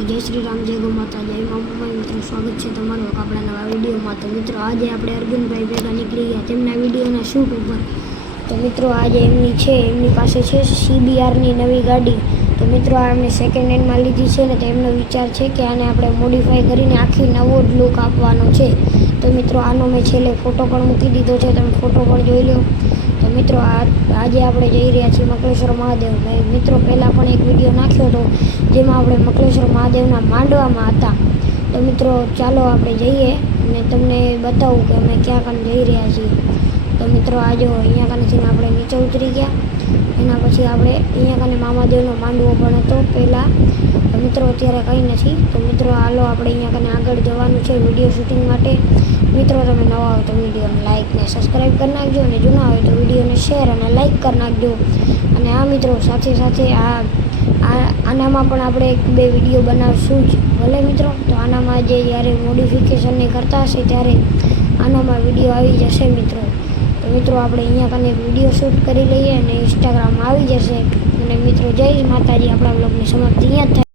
તો જય શ્રી રામ, જય ગૌ માતા, જય મા મોબાઈલ. મિત્રો સ્વાગત છે તમારું આપણા નવા વિડીયોમાં. તો મિત્રો આજે આપણે અર્જુનભાઈ ભેગા નીકળી ગયા તેમના વિડીયોના શૂટ ઉપર. તો મિત્રો આજે એમની પાસે છે CBRની નવી ગાડી. તો મિત્રો આ એમને સેકન્ડ હેન્ડમાં લીધી છે ને, તો એમનો વિચાર છે કે આને આપણે મોડિફાઈ કરીને આખી નવો જ લુક આપવાનો છે. તો મિત્રો આનો મેં છેલ્લે ફોટો પણ મૂકી દીધો છે, તમે ફોટો પણ જોઈ લો. તો મિત્રો આજે આપણે જઈ રહ્યા છીએ મકલેશ્વર મહાદેવ. મિત્રો પહેલાં પણ એક વિડીયો નાખ્યો હતો જેમાં આપણે મકલેશ્વર મહાદેવના માંડવામાં હતા. તો મિત્રો ચાલો આપણે જઈએ અને તમને બતાવું કે અમે ક્યાં કાન જઈ રહ્યા છીએ. તો મિત્રો આજે અહીંયા કાનેથી આપણે નીચે ઉતરી ગયા. એના પછી આપણે અહીંયા કાને મામાદેવનો માંડવો પણ હતો પહેલાં. તો મિત્રો અત્યારે કંઈ નથી. તો મિત્રો હાલો આપણે અહીંયા કાને આગળ જવાનું છે વિડીયો શૂટિંગ માટે. મિત્રો તમે નવા હોય તો વિડીયોને લાઇક ને સબસ્ક્રાઈબ કરી નાખજો, અને જૂના હોય તો વિડીયોને શેર અને લાઇક કરી નાખજો. અને આ મિત્રો સાથે સાથે આનામાં પણ આપણે 1-2 વિડીયો બનાવશું જ ભલે મિત્રો. તો આનામાં જ્યારે મોડિફિકેશનને કરતા હશે ત્યારે આનામાં વિડીયો આવી જશે મિત્રો. તો મિત્રો આપણે અહીંયા કને વિડીયો શૂટ કરી લઈએ અને ઇન્સ્ટાગ્રામમાં આવી જશે. અને મિત્રો જય માતાજી, આપણા બ્લોગની સમાપ્તિ અહીંયા જ થાય.